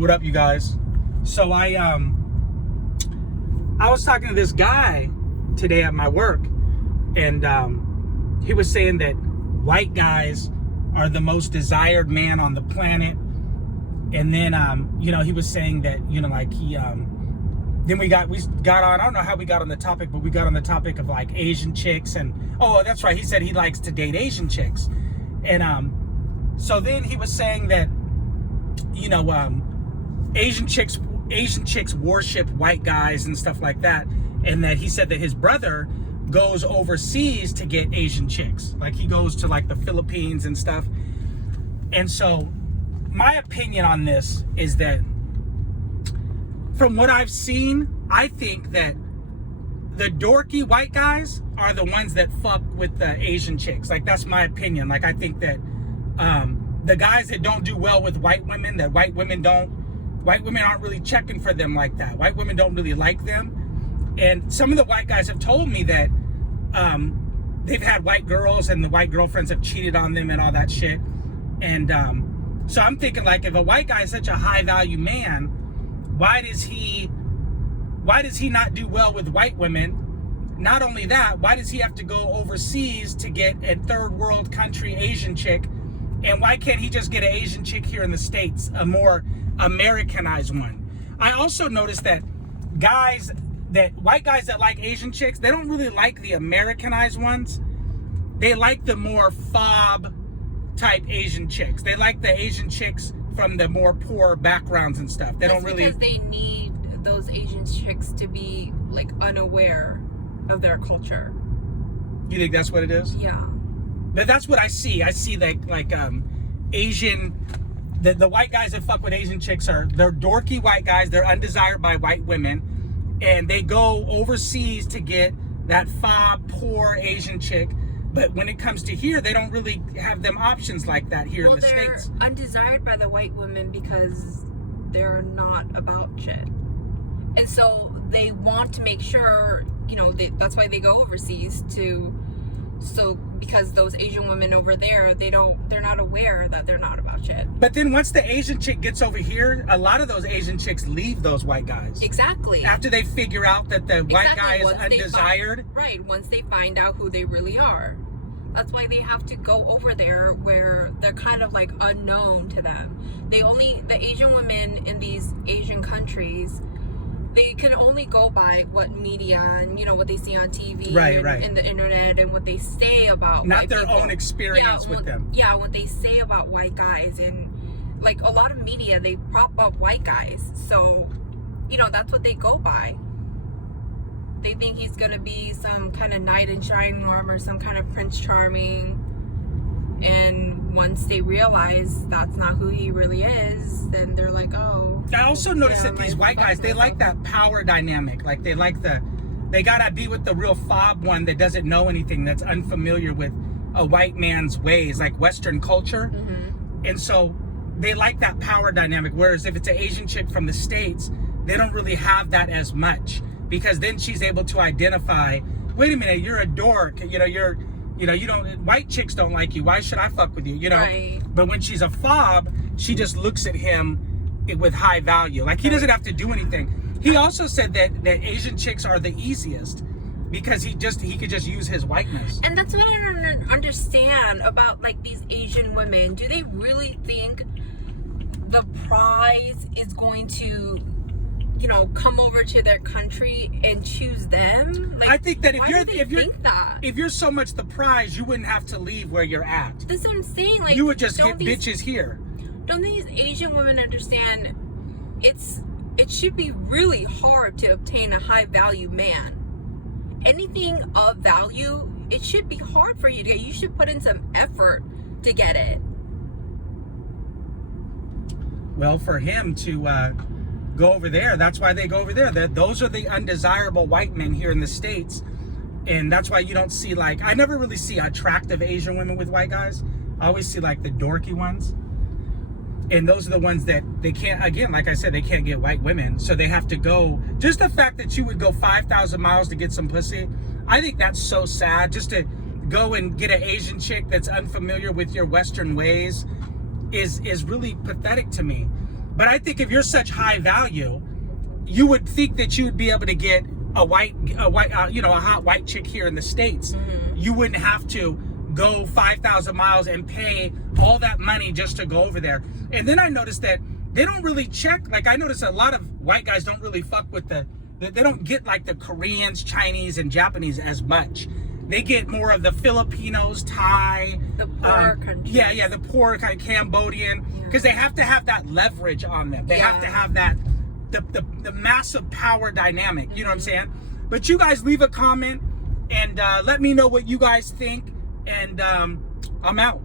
What up, you guys? So I was talking to this guy today at my work, and he was saying that white guys are the most desired man on the planet. And then he was saying that then we got on, I don't know how we got on the topic, but we got on the topic of like Asian chicks, and that's right, he said he likes to date Asian chicks. And so then he was saying that Asian chicks worship white guys and stuff like that, and that he said that his brother goes overseas to get Asian chicks, like he goes to like the Philippines and stuff. And so my opinion on this is that from what I've seen, I think that the dorky white guys are the ones that fuck with the Asian chicks. Like, that's my opinion. Like, I think that the guys that don't do well with white women, that white women aren't really checking for them like that. White women don't really like them. And some of the white guys have told me that they've had white girls and the white girlfriends have cheated on them and all that shit. And so I'm thinking, like, if a white guy is such a high value man, why does he not do well with white women? Not only that, why does he have to go overseas to get a third world country Asian chick? And why can't he just get an Asian chick here in the States, a more Americanized one? I also noticed that white guys that like Asian chicks, they don't really like the Americanized ones. They like the more fob type Asian chicks. They like the Asian chicks from the more poor backgrounds and stuff. That's because they need those Asian chicks to be like unaware of their culture. You think that's what it is? Yeah. But that's what I see. I see like Asian, the white guys that fuck with Asian chicks they're dorky white guys. They're undesired by white women, and they go overseas to get that fob poor Asian chick. But when it comes to here, they don't really have them options like that here in the States. They're undesired by the white women because they're not about shit. And so they want to make sure, that's why they go overseas because those Asian women over there, they're not aware that they're not about shit. But then once the Asian chick gets over here, a lot of those Asian chicks leave those white guys. Exactly. After they figure out that the white guy is undesired. Right, once they find out who they really are. That's why they have to go over there where they're kind of like unknown to them. The Asian women in these Asian countries, they can only go by what media and what they see on TV and the internet and what they say about not white their people. own experience with them. Yeah, what they say about white guys, and like a lot of media, they prop up white guys. So, that's what they go by. They think he's gonna be some kind of knight in shining armor, some kind of Prince Charming. And once they realize that's not who he really is, then they're like, oh. I also noticed that these white guys, they like that power dynamic. Like they gotta be with the real fob one that doesn't know anything, that's unfamiliar with a white man's ways, like Western culture. Mm-hmm. And so they like that power dynamic. Whereas if it's an Asian chick from the States, they don't really have that as much. Because then she's able to identify, wait a minute, you're a dork. White chicks don't like you. Why should I fuck with you? Right. But when she's a fob, she just looks at him with high value. Like, he doesn't have to do anything. He also said that Asian chicks are the easiest because he could just use his whiteness. And that's what I don't understand about like these Asian women. Do they really think the prize is going to come over to their country and choose them? Like, I think that if you're so much the prize, you wouldn't have to leave where you're at. That's what I'm saying. Like, you would just get bitches here. Don't these Asian women understand? It should be really hard to obtain a high value man. Anything of value, it should be hard for you to get. You should put in some effort to get it. Well, for him to go over there, that's why they go over there. Those are the undesirable white men here in the States. And that's why you don't see, like, I never really see attractive Asian women with white guys. I always see like the dorky ones. And those are the ones that they can't, again, like I said, they can't get white women. So they have to go, just the fact that you would go 5,000 miles to get some pussy, I think that's so sad. Just to go and get an Asian chick that's unfamiliar with your Western ways is really pathetic to me. But I think if you're such high value, you would think that you would be able to get a hot white chick here in the States. You wouldn't have to go 5,000 miles and pay all that money just to go over there. And then I noticed that they don't really check. Like, I noticed a lot of white guys don't really fuck with they don't get like the Koreans, Chinese, and Japanese as much. They get more of the Filipinos, Thai, the poorer countries. Yeah, the poor kind of Cambodian, because they have to have that leverage on them. They have to have that the massive power dynamic. You know what I'm saying? But you guys leave a comment and let me know what you guys think. And I'm out.